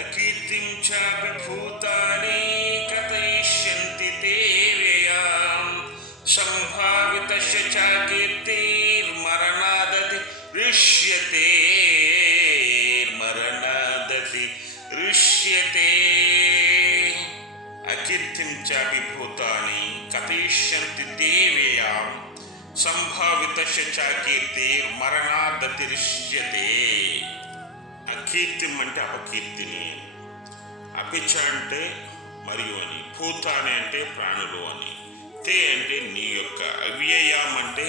అకీర్తిం చాపి భూతాని కథయిష్యంతి తే వ్యయాం సంభావితస్య చ కీర్తిర్మరణాదతి రిష్యతే అకీర్తిం చాపి భూతాని కథయిష్యంతి తే వ్యయాం సంభావితస్య చ కీర్తిర్మరణాదతి రిష్యతే. అకీర్తిం అంటే అపకీర్తిని, అపిచ అంటే మరియు అని, భూతాని అంటే ప్రాణులు అని, తే అంటే నీ యొక్క, అవ్యయం అంటే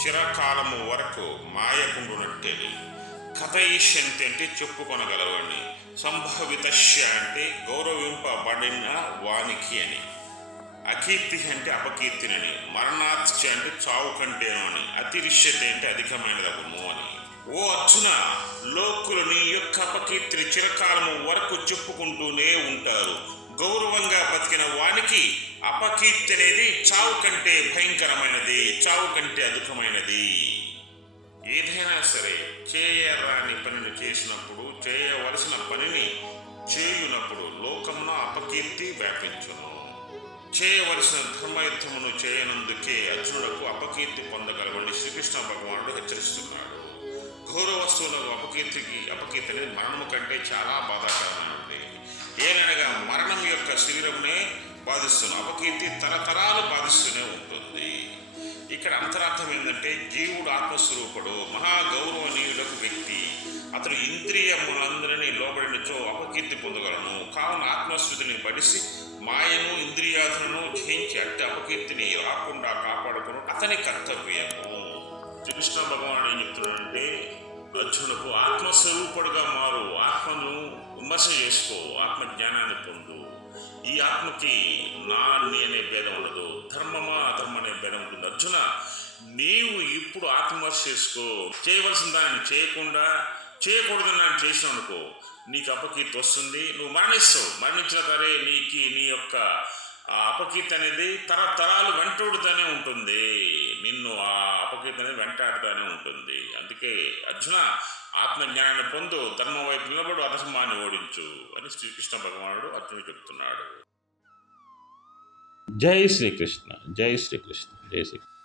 చిరకాలము వరకు మాయకుండునట్టేని, కథయిష్యంతి అంటే చెప్పుకొనగలవని, సంభావితస్య అంటే గౌరవింపబడిన వానికి అని, అకీర్తి అంటే అపకీర్తినని, మరణాత్చ అంటే చావు కంటేను అని, అతిరిష్యతే అంటే అధికమైనదగును అని. ఓ అర్జున, లోకులు నీ యొక్క అపకీర్తిని చిరకాలము వరకు చెప్పుకుంటూనే ఉంటారు. గౌరవంగా బతికిన వానికి అపకీర్తి అనేది చావు కంటే భయంకరమైనది, చావు కంటే అధికమైనది. ఏదైనా సరే చేయరాని పనిని చేసినప్పుడు, చేయవలసిన పనిని చేయునప్పుడు లోకమున అపకీర్తి వ్యాపించును. చేయవలసిన ధర్మయుద్ధమును చేయనందుకే అర్జునులకు అపకీర్తి పొందగలవని శ్రీకృష్ణ భగవానుడు హెచ్చరిస్తున్నాడు. ఘోర వస్తువులకు అపకీర్తి అనేది మరణము కంటే చాలా బాధాకరమైనది. ఏననగా మరణం యొక్క శరీరమునే బాధిస్తున్న అపకీర్తి తరతరాలు బాధిస్తూనే ఉంటుంది. ఇక్కడ అంతరార్థం ఏంటంటే, జీవుడు ఆత్మస్వరూపుడు, మహాగౌరవనీయులకు వ్యక్తి, అతడు ఇంద్రియములందరినీ లోబడినచో అపకీర్తి పొందగలను. కావున ఆత్మస్థుతిని బడిసి మాయను ఇంద్రియాదులను జయించి అట్టి అపకీర్తిని రాకుండా కాపాడుకుని అతని కర్తవ్యము. శ్రీకృష్ణ భగవాన్ ఏం చెప్తున్నాడంటే, అర్జునులకు ఆత్మస్వరూపుడుగా మారు, ఆత్మను విమర్శ చేసుకో, ఆత్మజ్ఞానాన్ని పొందు. ఈ ఆత్మకి నా నీ అనే భేదం ఉండదు, ధర్మమా అధర్మ అనే భేదం ఉంటుంది. అర్జున, నీవు ఇప్పుడు ఆత్మవిమర్శ చేసుకో. చేయవలసిన దాన్ని చేయకుండా, చేయకూడదని దాన్ని చేసినావు అనుకో, నీకు అపకీర్తి వస్తుంది, నువ్వు మరణిస్తావు. మరణించిన సరే నీ యొక్క ఆ అపకీర్తి అనేది తరతరాలు వెంటాడుతూనే ఉంటుంది, నిన్ను ఆ అపకీర్తి అనేది వెంటాడుతూనే ఉంటుంది. అందుకే అర్జున, ఆత్మజ్ఞానాన్ని పొందు, ధర్మం వైపు నిలబడు, అధర్మాన్ని ఓడించు అని శ్రీకృష్ణ భగవానుడు అర్జునుడు చెప్తున్నాడు. జై శ్రీకృష్ణ, జై శ్రీకృష్ణ, జై శ్రీకృష్ణ.